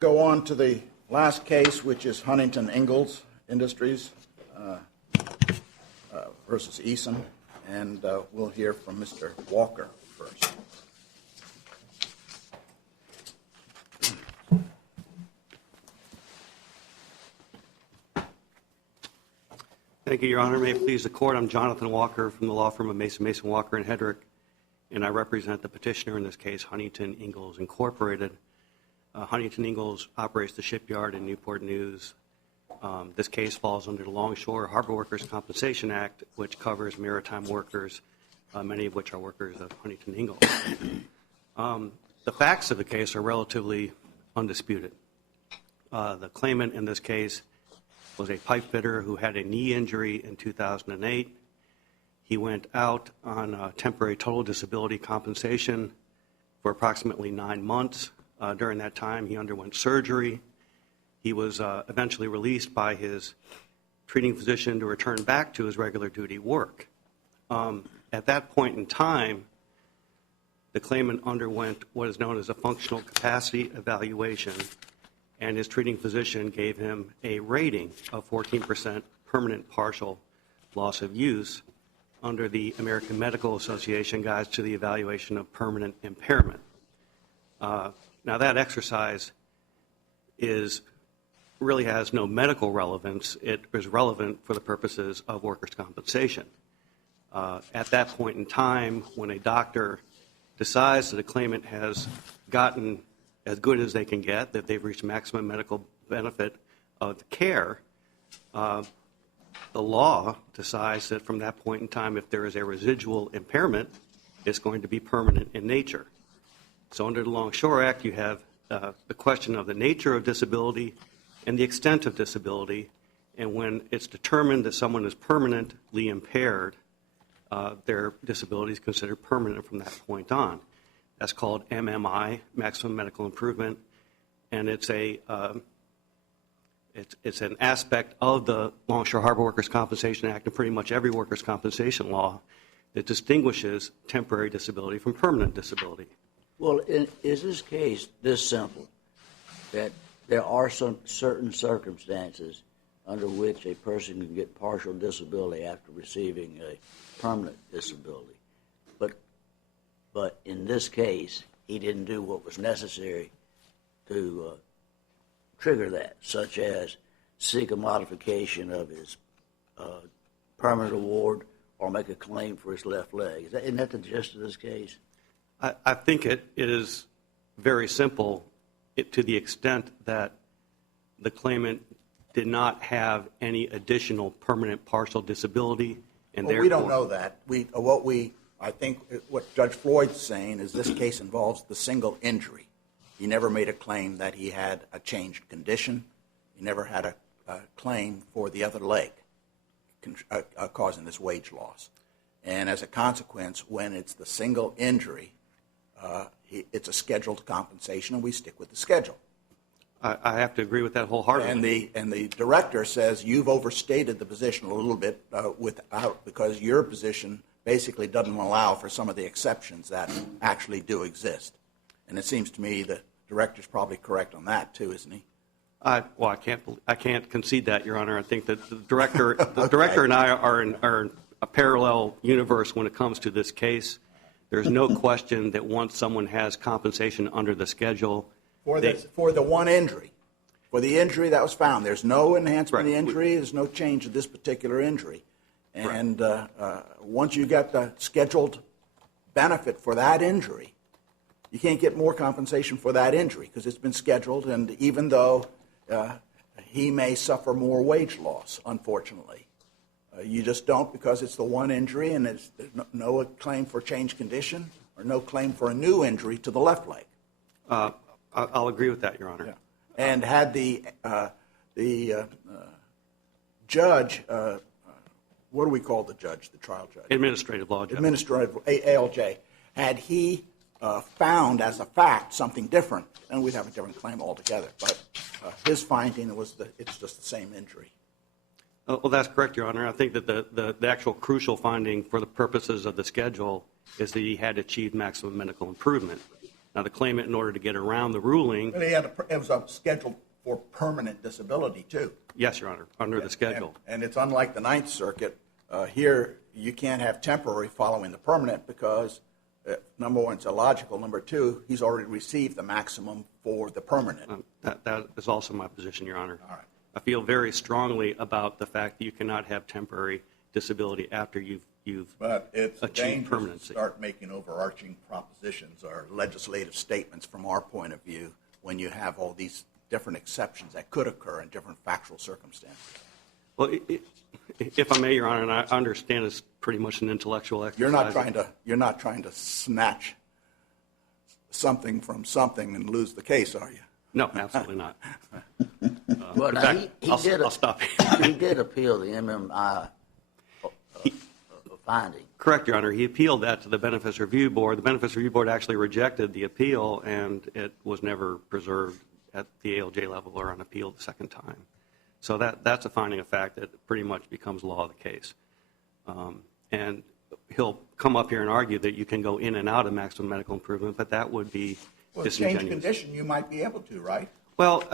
Go on to the last case, which is Huntington Ingalls Industries versus Eason, and we'll hear from Mr. Walker first. Thank you, Your Honor. May it please the Court, I'm Jonathan Walker from the law firm of Mason, Walker, and Hedrick, and I represent the petitioner in this case, Huntington Ingalls Incorporated. Huntington Ingalls operates the shipyard in Newport News. This case falls under the Longshore Harbor Workers' Compensation Act, which covers maritime workers, many of which are workers of Huntington Ingalls. The facts of the case are relatively undisputed. The claimant in this case was a pipe fitter who had a knee injury in 2008. He went out on temporary total disability compensation for approximately 9 months. During that time, he underwent surgery. He was eventually released by his treating physician to return back to his regular duty work. At that point in time, the claimant underwent what is known as a functional capacity evaluation, and his treating physician gave him a rating of 14% permanent partial loss of use under the American Medical Association Guides to the Evaluation of Permanent Impairment. Now that exercise really has no medical relevance. It is relevant for the purposes of workers' compensation. At that point in time, when a doctor decides that a claimant has gotten as good as they can get, that they've reached maximum medical benefit of the care, the law decides that from that point in time, if there is a residual impairment, it's going to be permanent in nature. So under the Longshore Act, you have the question of the nature of disability and the extent of disability, and when it's determined that someone is permanently impaired, their disability is considered permanent from that point on. That's called MMI, Maximum Medical Improvement, and it's an aspect of the Longshore Harbor Workers' Compensation Act and pretty much every workers' compensation law that distinguishes temporary disability from permanent disability. Well, is this case this simple, that there are some certain circumstances under which a person can get partial disability after receiving a permanent disability? But in this case, he didn't do what was necessary to trigger that, such as seek a modification of his permanent award or make a claim for his left leg. Isn't that the gist of this case? I think it is very simple to the extent that the claimant did not have any additional permanent partial disability. And well, we don't know that. I think what Judge Floyd's saying is this case involves the single injury. He never made a claim that he had a changed condition. He never had a claim for the other leg causing this wage loss. And as a consequence, when it's the single injury, it's a scheduled compensation, and we stick with the schedule. I have to agree with that wholeheartedly. And the director says you've overstated the position a little bit because your position basically doesn't allow for some of the exceptions that actually do exist. And it seems to me the director's probably correct on that too, isn't he? I can't concede that, Your Honor. I think that the director and I are in a parallel universe when it comes to this case. There's no question that once someone has compensation under the schedule, for the one injury, for the injury that was found, there's no enhancement of the injury. There's no change of this particular injury. And once you get the scheduled benefit for that injury, you can't get more compensation for that injury because it's been scheduled, and even though he may suffer more wage loss, unfortunately. You just don't because it's the one injury, and there's no claim for change condition or no claim for a new injury to the left leg. I'll agree with that, Your Honor. Yeah. And had the judge, what do we call the judge, the trial judge? Administrative law judge. Administrative, ALJ. Had he found as a fact something different, then we'd have a different claim altogether. But his finding was that it's just the same injury. Well, that's correct, Your Honor. I think that the actual crucial finding for the purposes of the schedule is that he had achieved maximum medical improvement. Now, the claimant, in order to get around the ruling, But it was scheduled for permanent disability, too. yes, Your Honor, under the schedule. And it's unlike the Ninth Circuit. Here, you can't have temporary following the permanent because, number one, it's illogical. Number two, he's already received the maximum for the permanent. That is also my position, Your Honor. All right. I feel very strongly about the fact that you cannot have temporary disability after you've But it's achieved dangerous to permanency. start making overarching propositions or legislative statements from our point of view when you have all these different exceptions that could occur in different factual circumstances. Well, if I may, Your Honor, and I understand it's pretty much an intellectual exercise. You're not trying to snatch something from something and lose the case, are you? No, absolutely not. But I'll stop here. he did appeal the MMI finding. Correct, Your Honor. He appealed that to the Benefits Review Board. The Benefits Review Board actually rejected the appeal, and it was never preserved at the ALJ level or on appeal the second time. So that's a finding of fact that pretty much becomes law of the case. And he'll come up here and argue that you can go in and out of maximum medical improvement, but that would be disingenuous. Change condition, you might be able to, right? Well,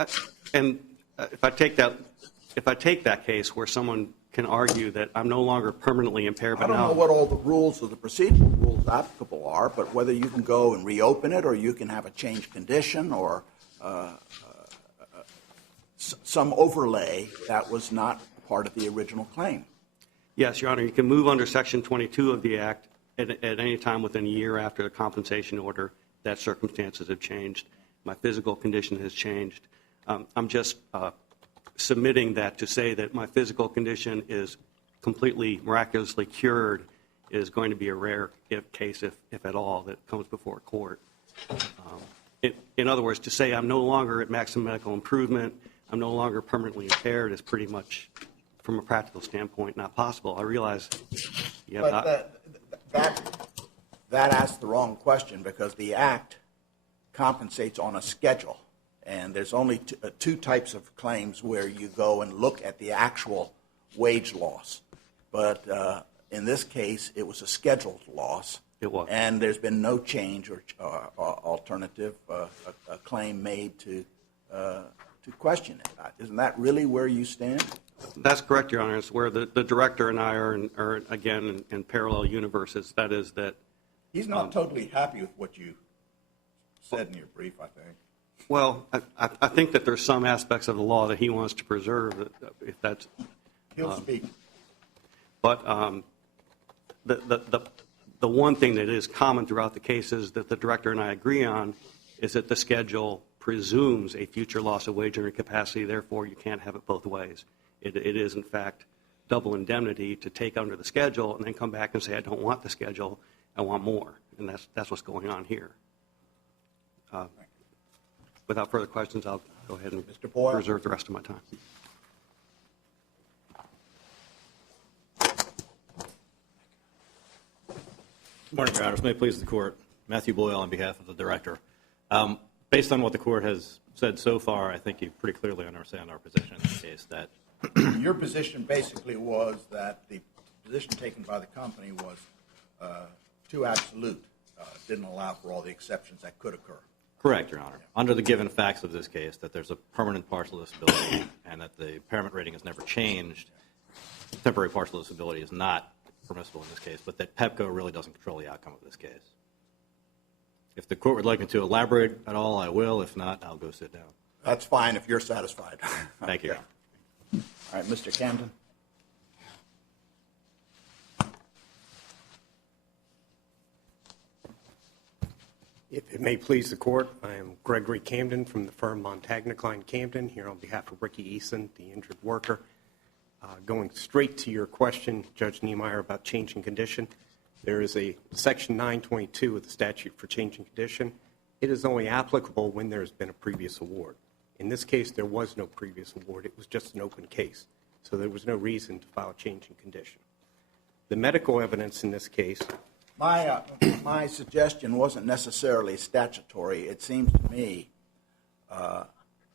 if I take that case where someone can argue that I'm no longer permanently impaired, but I don't now know what all the rules of the procedural rules applicable are, but whether you can go and reopen it or you can have a change condition or some overlay that was not part of the original claim. Yes, Your Honor, you can move under Section 22 of the Act at any time within a year after the compensation order that circumstances have changed. My physical condition has changed. I'm just submitting that to say that my physical condition is completely miraculously cured is going to be a rare case, if at all, that comes before a court. In other words, to say I'm no longer at maximum medical improvement, I'm no longer permanently impaired is pretty much, from a practical standpoint, not possible. I realize you have That asks the wrong question because the Act compensates on a schedule. And there's only two types of claims where you go and look at the actual wage loss. But in this case, it was a scheduled loss. It was. And there's been no change or alternative a claim made to question it. Isn't that really where you stand? That's correct, Your Honor. It's where the director and I are again, in parallel universes. That is that. He's not totally happy with what you said in your brief, I think. Well, I think that there's some aspects of the law that he wants to preserve. If that's. He'll speak. But the one thing that is common throughout the cases that the director and I agree on is that the schedule presumes a future loss of wage earning capacity. Therefore, you can't have it both ways. It is, in fact, double indemnity to take under the schedule and then come back and say, I don't want the schedule, I want more. And that's what's going on here. Without further questions, I'll go ahead and reserve the rest of my time. Good morning, Your Honors. May it please the Court. Matthew Boyle on behalf of the Director. Based on what the Court has said so far, I think you pretty clearly understand our position in this case. That your position basically was that the position taken by the company was too absolute, didn't allow for all the exceptions that could occur. correct, Your Honor. Under the given facts of this case, that there's a permanent partial disability and that the impairment rating has never changed, temporary partial disability is not permissible in this case, but that PEPCO really doesn't control the outcome of this case. If the Court would like me to elaborate at all, I will. If not, I'll go sit down. That's fine if you're satisfied. Thank you. Okay. All right, Mr. Camden. If it may please the Court, I am Gregory Camden from the firm Montagna Klein Camden, here on behalf of Ricky Eason, the injured worker. Going straight to your question, Judge Niemeyer, about changing condition, there is a Section 922 of the statute for changing condition. It is only applicable when there has been a previous award. In this case, there was no previous award. It was just an open case, so there was no reason to file changing condition. The medical evidence in this case. My suggestion wasn't necessarily statutory. It seems to me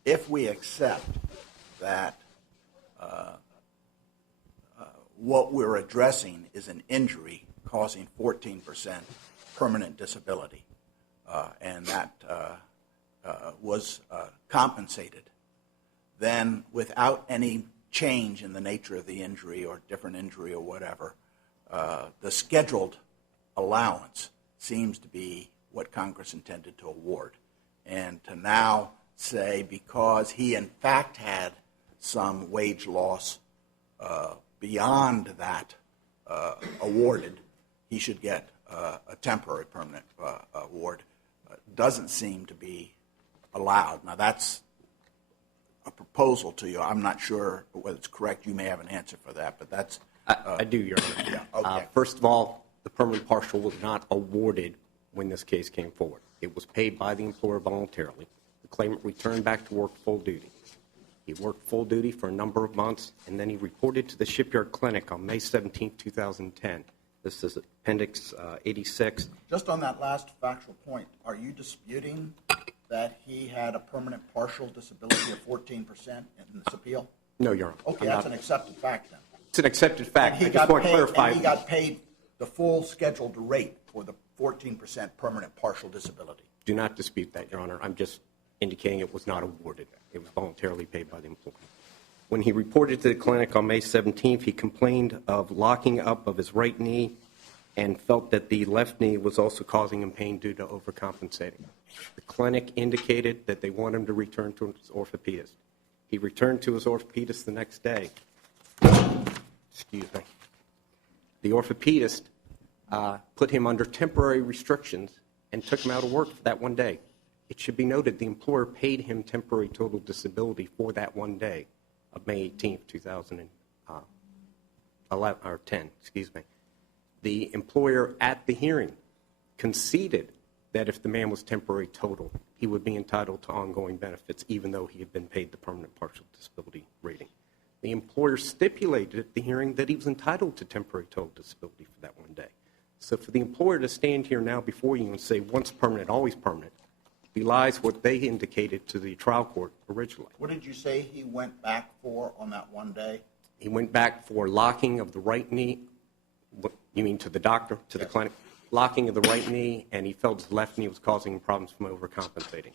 if we accept that what we're addressing is an injury causing 14% permanent disability, and that was compensated, then without any change in the nature of the injury or different injury or whatever, the scheduled allowance seems to be what Congress intended to award. And to now say because he in fact had some wage loss beyond that awarded, he should get a temporary permanent award doesn't seem to be allowed. Now that's a proposal to you. I'm not sure whether it's correct. You may have an answer for that, but that's... I do, Your Honor. Yeah, okay. First of all, the permanent partial was not awarded when this case came forward. It was paid by the employer voluntarily. The claimant returned back to work full duty. He worked full duty for a number of months, and then he reported to the shipyard clinic on May 17, 2010. This is Appendix 86. Just on that last factual point, are you disputing that he had a permanent partial disability of 14% in this appeal? No, Your Honor. Okay, that's an accepted fact then. It's an accepted fact. And I just want to clarify. And he got paid the full scheduled rate for the 14% permanent partial disability. Do not dispute that, Your Honor. I'm just indicating it was not awarded. It was voluntarily paid by the employer. When he reported to the clinic on May 17th, he complained of locking up of his right knee and felt that the left knee was also causing him pain due to overcompensating. The clinic indicated that they want him to return to his orthopedist. He returned to his orthopedist the next day. Excuse me. The orthopedist put him under temporary restrictions and took him out of work for that one day. It should be noted the employer paid him temporary total disability for that one day of May 18th, 2010. Excuse me. The employer at the hearing conceded that if the man was temporary total, he would be entitled to ongoing benefits even though he had been paid the permanent partial disability rating. The employer stipulated at the hearing that he was entitled to temporary total disability for that one day. So for the employer to stand here now before you and say once permanent, always permanent, belies what they indicated to the trial court originally. What did you say he went back for on that one day? He went back for locking of the right knee. What, you mean to the doctor, to the clinic? Locking of the right knee, and he felt his left knee was causing him problems from overcompensating.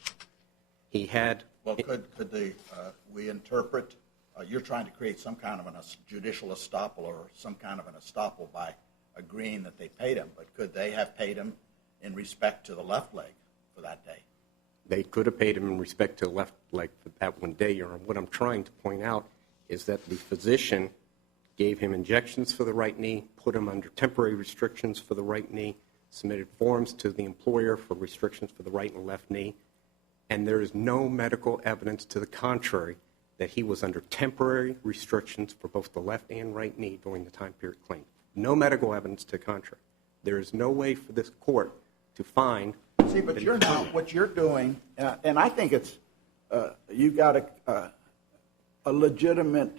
He had... Well, could we interpret, you're trying to create some kind of a judicial estoppel or some kind of an estoppel by agreeing that they paid him, but could they have paid him in respect to the left leg for that day? They could have paid him in respect to the left leg for that one day, Your Honor. What I'm trying to point out is that the physician gave him injections for the right knee, put him under temporary restrictions for the right knee, submitted forms to the employer for restrictions for the right and left knee, and there is no medical evidence to the contrary that he was under temporary restrictions for both the left and right knee during the time period claimed. No medical evidence to the contrary. There is no way for this court to find... See, but you're now, what you're doing, and I think it's, you've got a legitimate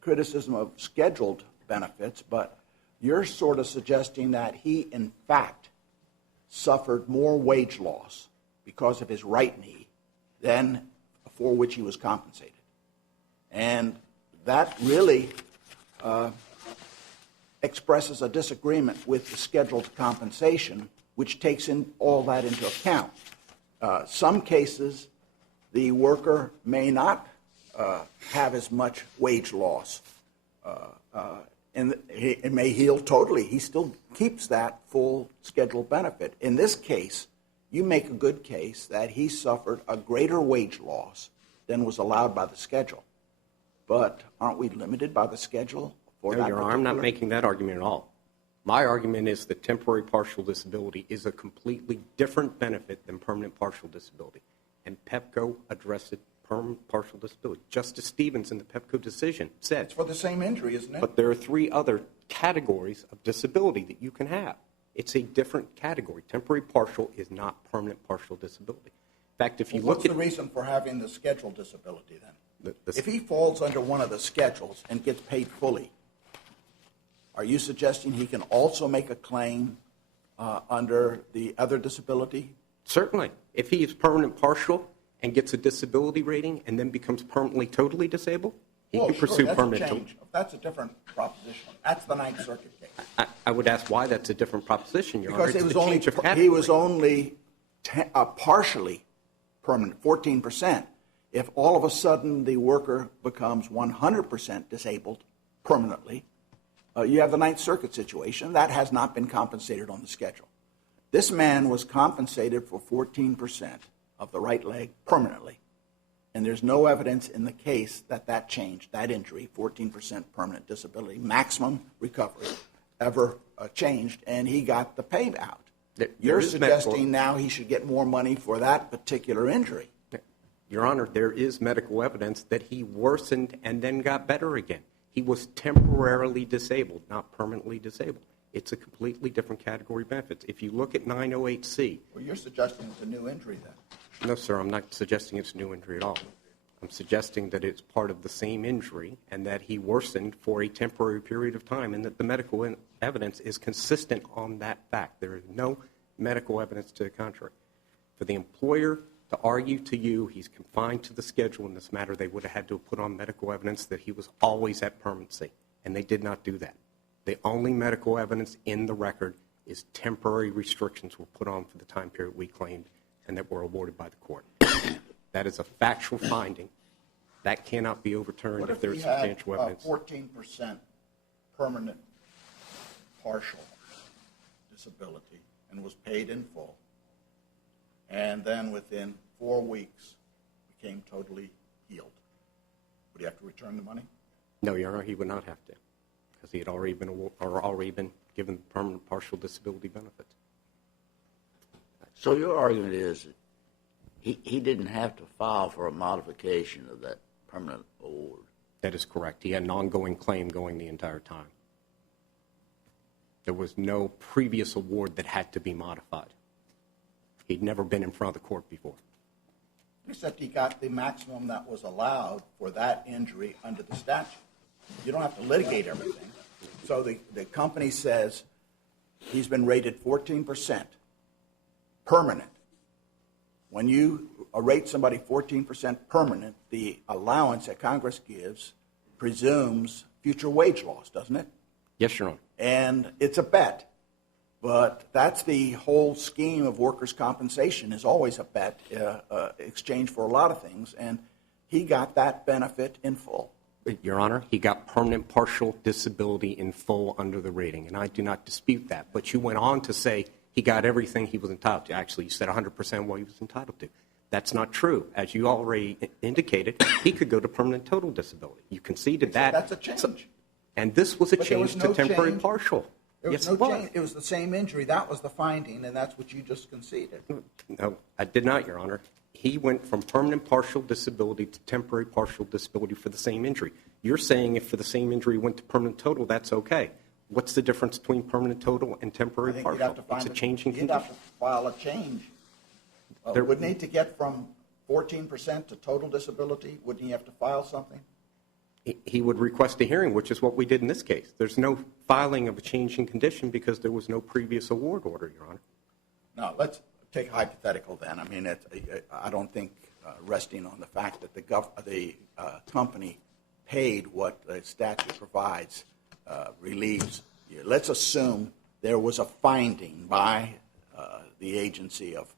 criticism of scheduled benefits, but you're sort of suggesting that he, in fact, suffered more wage loss because of his right knee than for which he was compensated. And that really expresses a disagreement with the scheduled compensation, which takes in all that into account. Some cases, the worker may not have as much wage loss, and it may heal totally. He still keeps that full scheduled benefit. In this case, you make a good case that he suffered a greater wage loss than was allowed by the schedule. But aren't we limited by the schedule for that? No, Your Honor, I'm not making that argument at all. My argument is that temporary partial disability is a completely different benefit than permanent partial disability. And PEPCO addressed it, permanent partial disability. Justice Stevens in the PEPCO decision said... It's for the same injury, isn't it? But there are three other categories of disability that you can have. It's a different category. Temporary partial is not permanent partial disability. In fact, if you look at... What's the reason for having the scheduled disability then? If he falls under one of the schedules and gets paid fully, are you suggesting he can also make a claim under the other disability? Certainly. If he is permanent partial and gets a disability rating and then becomes permanently totally disabled, he can pursue permanent... Change. That's a different proposition. That's the Ninth Circuit case. I would ask why that's a different proposition, Your Honor. Because he was only partially permanent, 14%. If all of a sudden the worker becomes 100% disabled permanently, you have the Ninth Circuit situation. That has not been compensated on the schedule. This man was compensated for 14% of the right leg permanently, and there's no evidence in the case that that changed, that injury, 14% permanent disability, maximum recovery, ever changed, and he got the payout. You're suggesting now he should get more money for that particular injury. Your Honor, there is medical evidence that he worsened and then got better again. He was temporarily disabled, not permanently disabled. It's a completely different category of benefits. If you look at 908C. Well, you're suggesting it's a new injury then. No, sir, I'm not suggesting it's a new injury at all. I'm suggesting that it's part of the same injury and that he worsened for a temporary period of time and that the medical evidence is consistent on that fact. There is no medical evidence to the contrary. For the employer to argue to you he's confined to the schedule in this matter, they would have had to have put on medical evidence that he was always at permanency, and they did not do that. The only medical evidence in the record is temporary restrictions were put on for the time period we claimed and that were awarded by the court. That is a factual finding. That cannot be overturned if there is substantial evidence. What if he had 14% permanent partial disability and was paid in full, and then within 4 weeks became totally healed? Would he have to return the money? No, Your Honor, he would not have to, because he had already been given permanent partial disability benefits. So your argument is that he didn't have to file for a modification of that permanent award? That is correct. He had an ongoing claim going the entire time. There was no previous award that had to be modified. He'd never been in front of the court before. Except he got the maximum that was allowed for that injury under the statute. You don't have to litigate everything. So the company says he's been rated 14% permanent. When you rate somebody 14% permanent, the allowance that Congress gives presumes future wage loss, doesn't it? Yes, Your Honor. And it's a bet. But that's the whole scheme of workers' compensation, is always a bet, exchange for a lot of things. And he got that benefit in full. Your Honor, he got permanent partial disability in full under the rating, and I do not dispute that. But you went on to say he got everything he was entitled to. Actually, you said 100% what he was entitled to. That's not true. As you already indicated, he could go to permanent total disability. You conceded that. That's a change. And this was a change to temporary partial. Yes, it was. It was the same injury. That was the finding, and that's what you just conceded. No, I did not, Your Honor. He went from permanent partial disability to temporary partial disability for the same injury. You're saying if for the same injury went to permanent total, that's okay. What's the difference between permanent total and temporary partial? It's a change in condition. You'd have to file a change. Wouldn't he to get from 14% to total disability? Wouldn't he have to file something? He would request a hearing, which is what we did in this case. There's no filing of a change in condition because there was no previous award order, Your Honor. Now, let's take a hypothetical then. I mean, I don't think resting on the fact that the company paid what the statute provides relieves you. Let's assume there was a finding by the agency of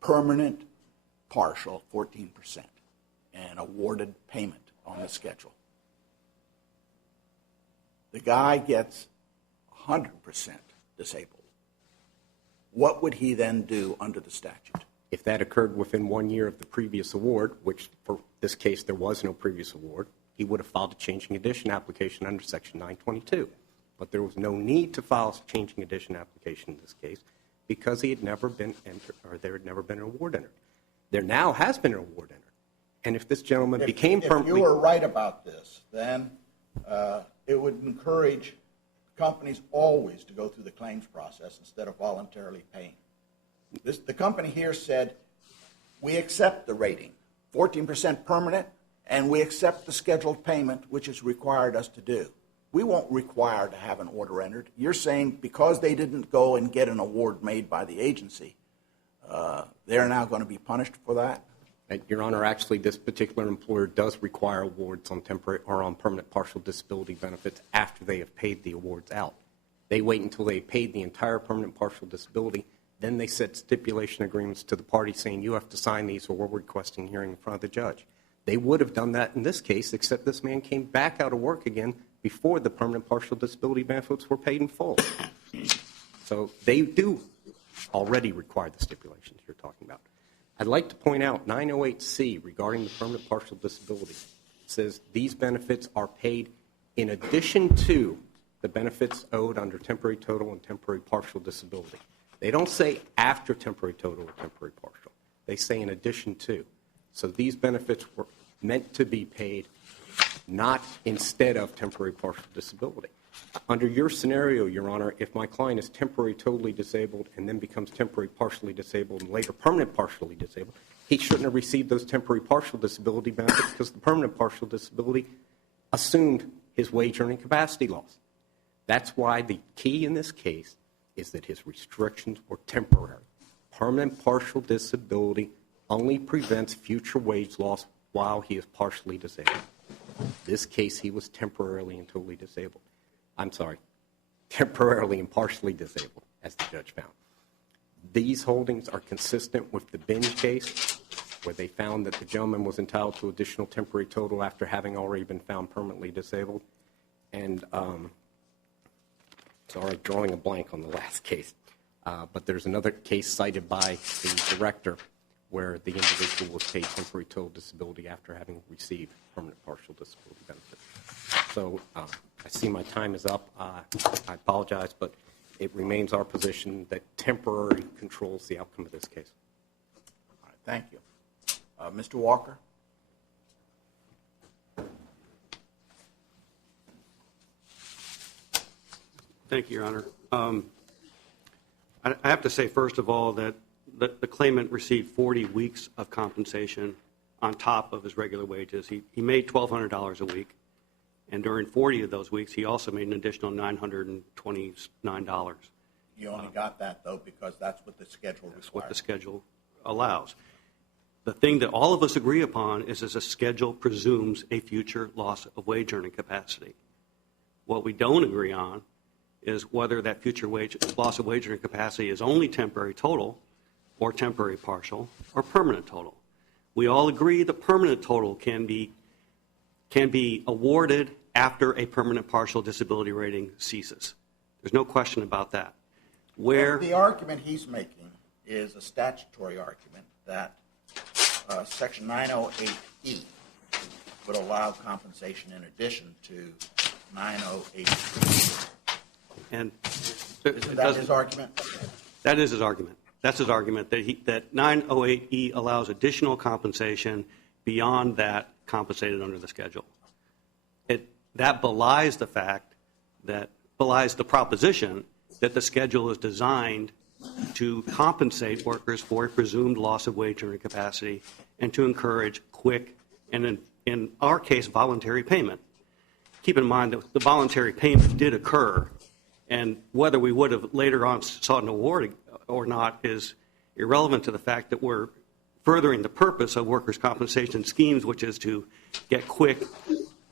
permanent partial 14% and awarded payment on the schedule. The guy gets 100% disabled. What would he then do under the statute? If that occurred within 1 year of the previous award, which for this case there was no previous award, he would have filed a changing addition application under Section 922. But there was no need to file a changing addition application in this case because he had never been entered, or there had never been an award entered. There now has been an award entered. And if this gentleman became permanently... If you were right about this, then it would encourage companies always to go through the claims process instead of voluntarily paying. The company here said, we accept the rating, 14% permanent, and we accept the scheduled payment, which is required us to do. We won't require to have an order entered. You're saying because they didn't go and get an award made by the agency, they're now going to be punished for that? Your Honor, actually, this particular employer does require awards on temporary or on permanent partial disability benefits after they have paid the awards out. They wait until they paid the entire permanent partial disability, Then they set stipulation agreements to the party saying you have to sign these or we're requesting hearing in front of the judge. They would have done that in this case, except this man came back out of work again before the permanent partial disability benefits were paid in full. So they do already require the stipulations you're talking about. I'd like to point out 908C regarding the permanent partial disability says these benefits are paid in addition to the benefits owed under temporary total and temporary partial disability. They don't say after temporary total or temporary partial. They say in addition to. So these benefits were meant to be paid not instead of temporary partial disability. Under your scenario, Your Honor, if my client is temporary totally disabled and then becomes temporary partially disabled and later permanent partially disabled, he shouldn't have received those temporary partial disability benefits because the permanent partial disability assumed his wage earning capacity loss. That's why the key in this case is that his restrictions were temporary. Permanent partial disability only prevents future wage loss while he is partially disabled. In this case, he was temporarily and totally disabled. I'm sorry, temporarily and partially disabled, as the judge found. These holdings are consistent with the Binge case, where they found that the gentleman was entitled to additional temporary total after having already been found permanently disabled. And, sorry, drawing a blank on the last case. But there's another case cited by the director where the individual was paid temporary total disability after having received permanent partial disability benefits. So I see my time is up. I apologize, but it remains our position that temporary controls the outcome of this case. All right, thank you. Mr. Walker? Thank you, Your Honor. I have to say, first of all, that the claimant received 40 weeks of compensation on top of his regular wages. He made $1,200 a week, and during 40 of those weeks, he also made an additional $929. You only got that, though, because that's what the schedule requires. That's what the schedule allows. The thing that all of us agree upon is a schedule presumes a future loss of wage earning capacity. What we don't agree on is whether that future loss of wage earning capacity is only temporary total or temporary partial or permanent total. We all agree the permanent total can be awarded after a permanent partial disability rating ceases. There's no question about that. Well, the argument he's making is a statutory argument that Section 908E would allow compensation in addition to 908E. And Is that his argument? That is his argument. That's his argument, that 908E allows additional compensation beyond that compensated under the schedule. That belies the proposition that the schedule is designed to compensate workers for a presumed loss of wage earning capacity and to encourage quick and, in our case, voluntary payment. Keep in mind that the voluntary payment did occur, and whether we would have later on sought an award or not is irrelevant to the fact that we're furthering the purpose of workers' compensation schemes, which is to get quick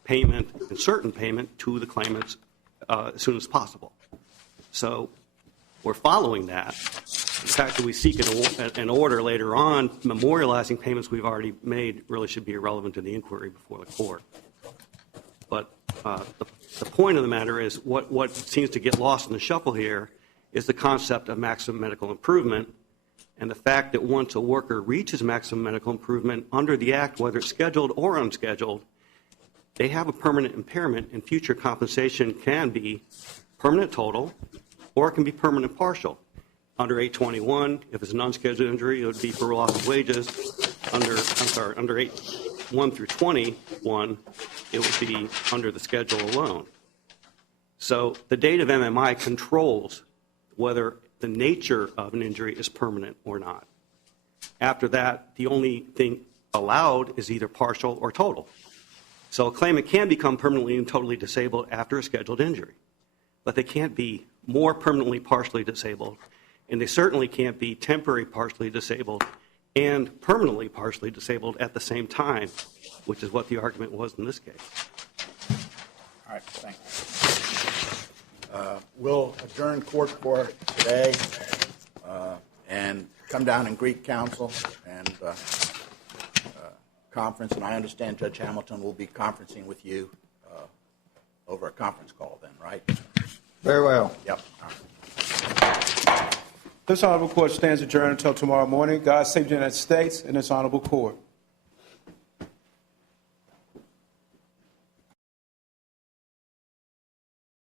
payment and certain payment to the claimants as soon as possible. So we're following that. The fact that we seek an order later on memorializing payments we've already made really should be irrelevant to the inquiry before the court. But the point of the matter is what seems to get lost in the shuffle here is the concept of maximum medical improvement and the fact that once a worker reaches maximum medical improvement under the Act, whether it's scheduled or unscheduled, they have a permanent impairment, and future compensation can be permanent total or it can be permanent partial. Under 821, if it's an unscheduled injury, it would be for loss of wages. Under 1 through 21, it would be under the schedule alone. So the date of MMI controls whether the nature of an injury is permanent or not. After that, the only thing allowed is either partial or total. So a claimant can become permanently and totally disabled after a scheduled injury, but they can't be more permanently partially disabled, and they certainly can't be temporary partially disabled and permanently partially disabled at the same time, which is what the argument was in this case. All right, thank you. We'll adjourn court for today. and come down and greet counsel and conference. And I understand Judge Hamilton will be conferencing with you over a conference call then, right? Very well. Yep. This honorable court stands adjourned until tomorrow morning. God save the United States and this honorable court.